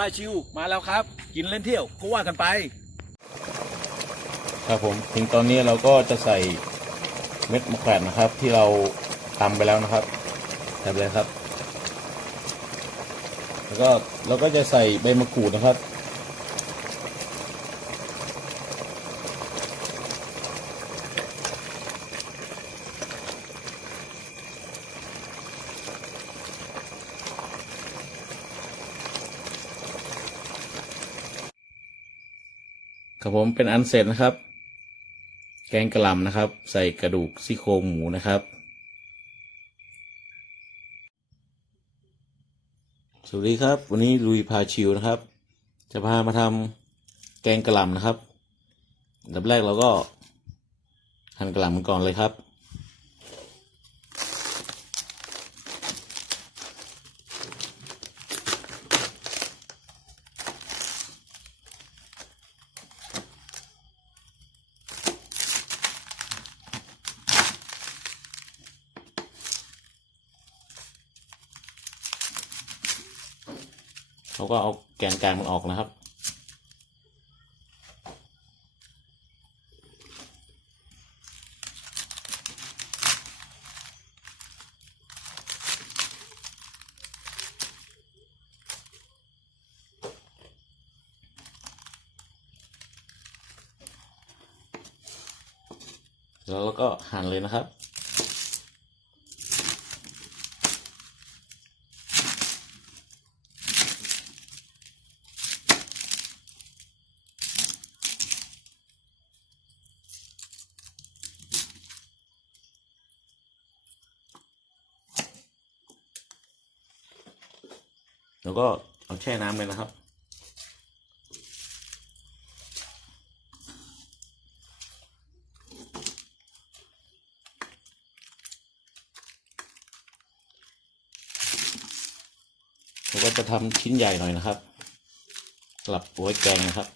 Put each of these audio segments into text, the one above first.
พาชิวมาแล้วครับ กินเล่นเที่ยวก็ว่ากันไป ครับผมถึงตอนนี้เราก็จะใส่เม็ดมะแขวนนะครับ ที่เราตำไปแล้วนะครับใส่ไปเลยครับ แล้วก็เราก็จะใส่ใบมะกรูดนะครับ ครับผมเป็นอันเสร็จนะครับ แกงกะหล่ำนะครับ ใส่กระดูกซี่โครงหมูนะครับ สวัสดีครับ วันนี้ลุยพาชิวนะครับ จะพามาทำแกงกะหล่ำนะครับดับแรกเราก็หั่นกะหล่ำมันก่อนเลยครับ เราก็เอาแกนกลางมันออกนะครับ แล้วเราก็หั่นเลยนะครับ แล้วก็เอาแช่น้ำเลยนะครับ เราก็จะทำชิ้นใหญ่หน่อยนะครับสลับหัวแกงนะครับ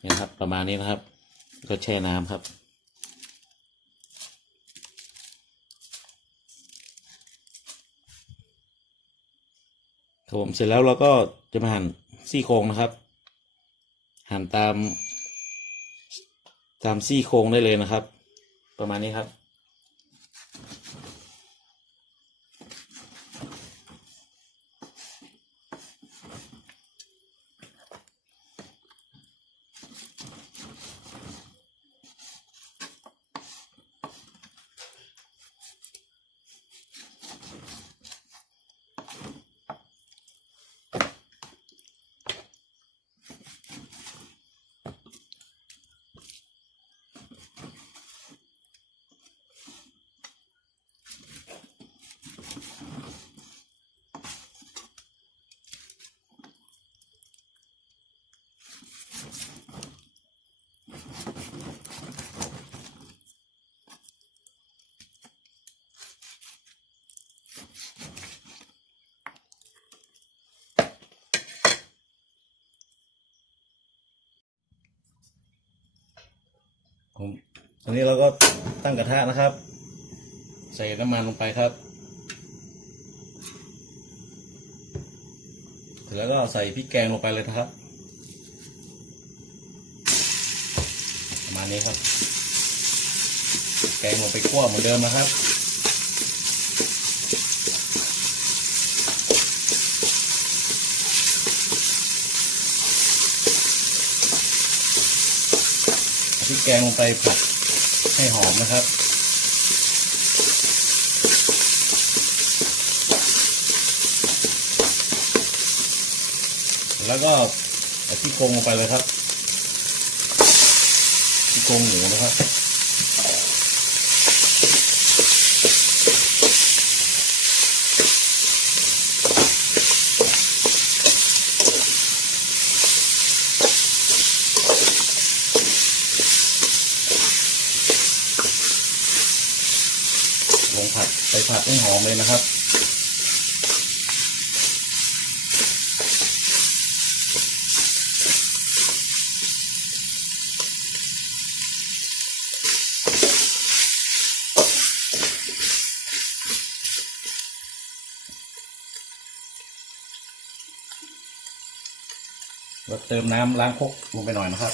เนี่ยนครับประมาณนี้นะครับ ก็แช่น้ำครับ ครับผมเสร็จแล้วเราก็จะมาหั่นซี่โครงนะครับ หั่นตาม ตามซี่โครงได้เลยนะครับ ประมาณนี้ครับ ผมต อนนี้เราก็ตั้งกระทะนะครับ ใส่น้ำมันลงไปครับเสร็จแล้วก็ใส่พริกแกงลงไปเลยนะครับ ประมาณนี้ครับ แกงลงไปคั่วเหมือนเดิมนะครับพริกแกงลงไปผัด ให้หอมนะครับ แล้วก็ที่โครงลงไปเลยครับที่โครงหมูนะครับ ดให้หอมเลยนะครับ เราเติมน้ำล้างคกลงไปหน่อยนะครับ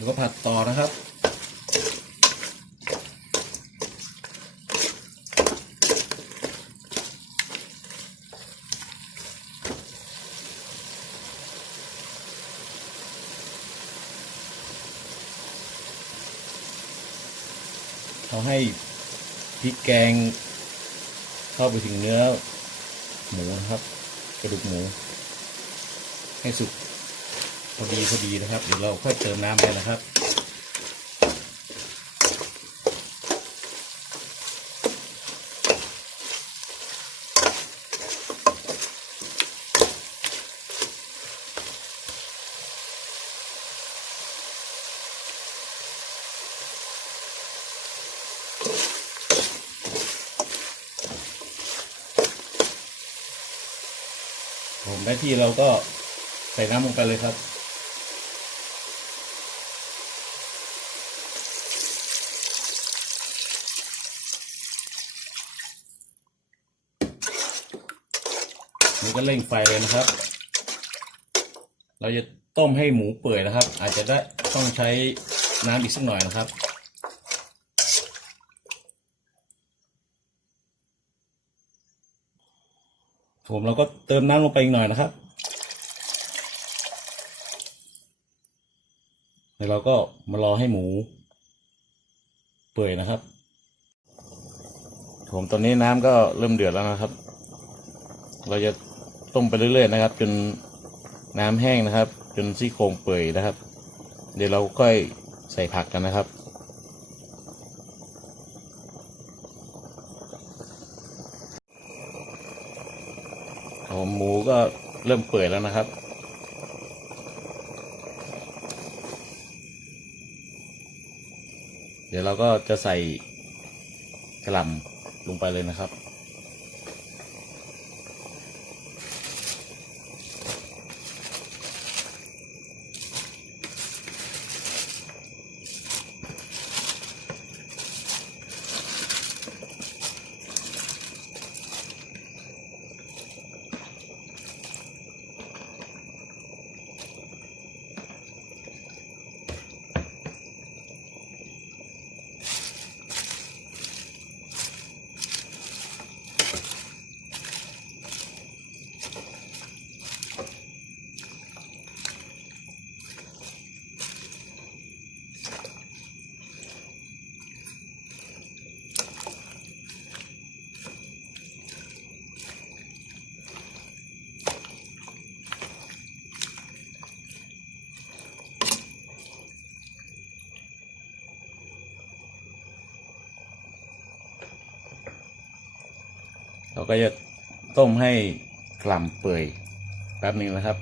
แล้วก็ผัดต่อนะครับเราให้พริกแกง เข้าไปถึงเนื้อ หมูนะครับ กระดูกหมู ให้สุก อดีพอดีนะครับ เดี๋ยวเราค่อยเติมน้ำไปนะครับผมได้ที่เราก็ใส่น้ำลงไปเลยครับ นี่ก็เร่งไฟเลยนะครับ เราจะต้มให้หมูเปื่อยนะครับ อาจจะได้ต้องใช้น้ำอีกสักหน่อยนะครับผมเราก็เติมน้ำลงไปอีกหน่อยนะครับ แล้วเราก็มารอให้หมู เปื่อยนะครับ ผมตอนนี้น้ำก็เริ่มเดือดแล้วนะครับ เราจะ ต้มไปเรื่อยๆนะครับ จนน้ำแห้งนะครับ จนซี่โครงเปื่อยนะครับ เดี๋ยวเราค่อยใส่ผักกันนะครับผมหมูก็เริ่มเปื่อยแล้วนะครับเดี๋ยวเราก็จะใส่กระหล่ำลงไปเลยนะครับ เราก็จะต้มให้กล่ำเปื่อยแป๊บหนึ่งนะครับ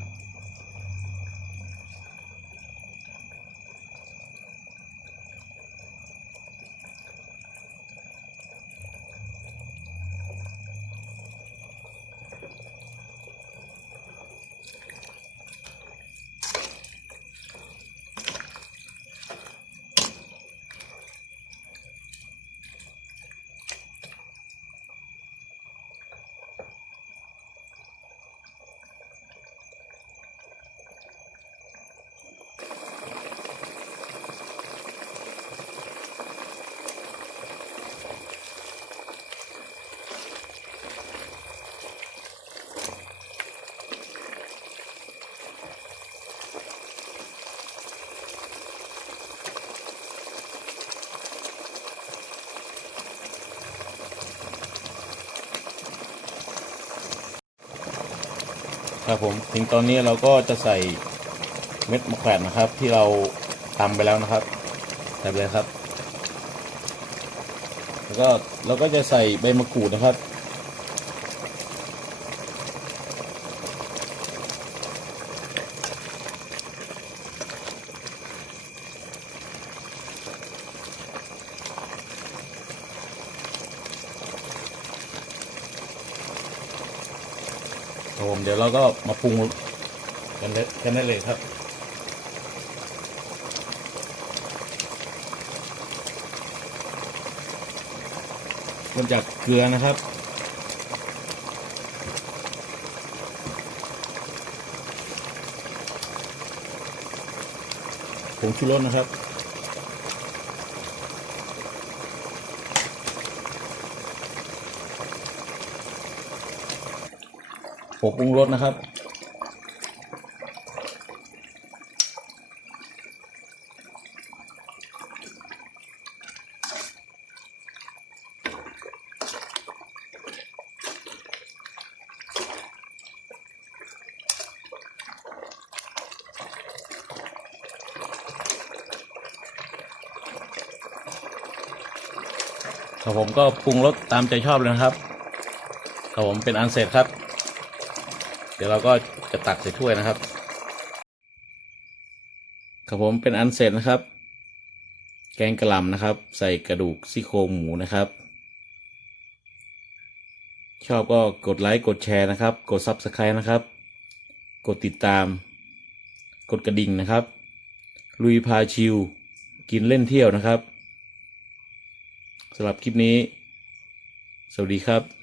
ครับผมถึงตอนนี้เราก็จะใส่เม็ดมะแขวนนะครับ ที่เราตำไปแล้วนะครับใส่ไปเลยครับ แล้วก็เราก็จะใส่ใบมะกรูดนะครับ ครับผมเดี๋ยวเราก็มาปรุงกันได้กันได้เลยครับเริ่มจากเกลือนะครับผงชูรสนะครับ ผงปรุงรสนะครับ ครับผมก็ปรุงรสตามใจชอบเลยนะครับครับผมเป็นอันเสร็จครับ เดี๋ยวเราก็จะตักใส่ถ้วยนะครับ ครับผมเป็นอันเสร็จนะครับ แกงกะหล่ำนะครับ ใส่กระดูกซี่โครงหมูนะครับ ชอบก็กดไลค์กดแชร์นะครับ กด Subscribe นะครับ กดติดตาม กดกระดิ่งนะครับ ลุยพาชิว กินเล่นเที่ยวนะครับสำหรับคลิปนี้ สวัสดีครับ